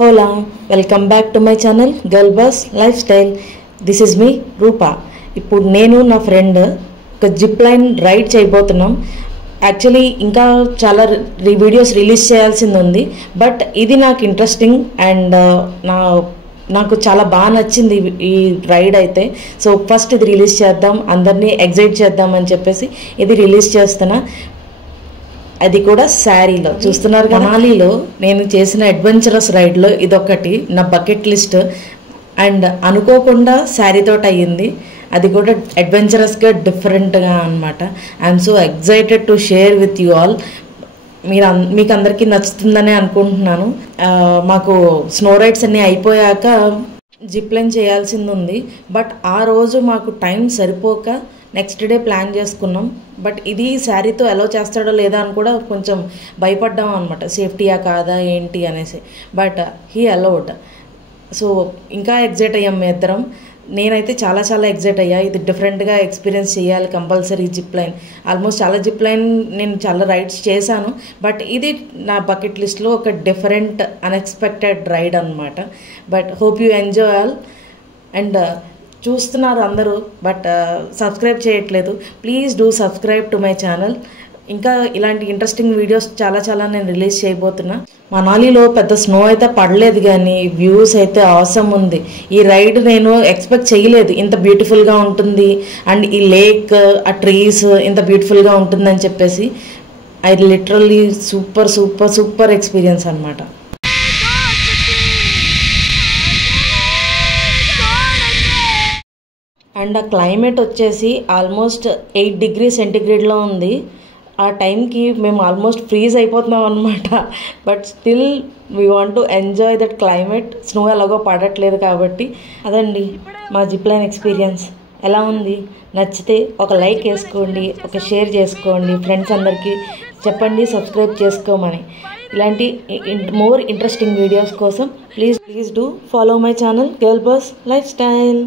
Hola, welcome back to my channel Girl Boss Lifestyle. This is me Rupa. ఇప్పుడు నేను నా friend ఒక zip line ride చేయబోతున్నాం. Actually ఇంకా చాలా వీడియోస్ రిలీజ్ చేయాల్సింది ఉంది, బట్ ఇది నాకు ఇంట్రెస్టింగ్ అండ్ నాకు చాలా బాగా నచ్చింది ఈ రైడ్ అయితే. సో ఫస్ట్ ఇది రిలీజ్ చేద్దాం, అందరినీ ఎగ్జైట్ చేద్దాం అని చెప్పేసి ఇది రిలీజ్ చేస్తున్నా. అది కూడా శారీలో చూస్తున్నారు. మనాలిలో నేను చేసిన అడ్వెంచరస్ రైడ్లో ఇదొకటి నా బకెట్ లిస్ట్ అండ్ అనుకోకుండా శారీతో అయ్యింది. అది కూడా అడ్వెంచరస్గా డిఫరెంట్గా అనమాట. I'm so excited to share with you all. మీకు అందరికీ నచ్చుతుందని అనుకుంటున్నాను. మాకు స్నో రైడ్స్ అన్నీ అయిపోయాక జిప్ లైన్ చేయాల్సింది ఉంది, బట్ ఆ రోజు మాకు టైం సరిపోక నెక్స్ట్ డే ప్లాన్ చేసుకున్నాం. బట్ ఇది శారీతో ఎలా చేస్తాడో లేదా అని కూడా కొంచెం భయపడ్డాం అనమాట, సేఫ్టీయా కాదా ఏంటి అనేసి. But he allowed. సో ఇంకా ఎగ్జైట్ అయ్యాం మీ ఇద్దరం. నేనైతే చాలా ఎగ్జైట్ అయ్యా. ఇది డిఫరెంట్గా ఎక్స్పీరియన్స్ చేయాలి కంపల్సరీ జిప్ లైన్. ఆల్మోస్ట్ చాలా జిప్ లైన్ నేను చాలా రైడ్స్ చేశాను, బట్ ఇది నా బకెట్ లిస్ట్లో ఒక డిఫరెంట్ అన్ఎక్స్పెక్టెడ్ రైడ్ అనమాట. But hope you enjoy all. And చూస్తున్నారు అందరూ, బట్ సబ్స్క్రైబ్ చేయట్లేదు. Please do subscribe to my channel. ఇంకా ఇలాంటి ఇంట్రెస్టింగ్ వీడియోస్ చాలా నేను రిలీజ్ చేయబోతున్నా. మనాలిలో పెద్ద స్నో అయితే పడలేదు, కానీ వ్యూస్ అయితే ఆసమ్ ఉంది. ఈ రైడ్ నేను ఎక్స్పెక్ట్ చేయలేదు ఇంత బ్యూటిఫుల్గా ఉంటుంది అండ్ ఈ లేక్, ఆ ట్రీస్ ఇంత బ్యూటిఫుల్గా ఉంటుందని చెప్పేసి. ఐ లిటరల్లీ సూపర్ ఎక్స్పీరియన్స్ అనమాట. అండ్ ఆ క్లైమేట్ వచ్చేసి ఆల్మోస్ట్ 8 డిగ్రీ సెంటిగ్రేడ్లో ఉంది. ఆ టైంకి మేము ఆల్మోస్ట్ ఫ్రీజ్ అయిపోతున్నాం అనమాట. But still we want to enjoy that climate. Snow ఎలాగో పడట్లేదు కాబట్టి. అదండి మా జిప్ లైన్ ఎక్స్పీరియన్స్. ఎలా ఉంది? నచ్చితే ఒక లైక్ వేసుకోండి, ఒక షేర్ చేసుకోండి, ఫ్రెండ్స్ అందరికీ చెప్పండి సబ్స్క్రైబ్ చేసుకోమని. ఇలాంటి మోర్ ఇంట్రెస్టింగ్ వీడియోస్ కోసం please do follow my channel girl boss life style.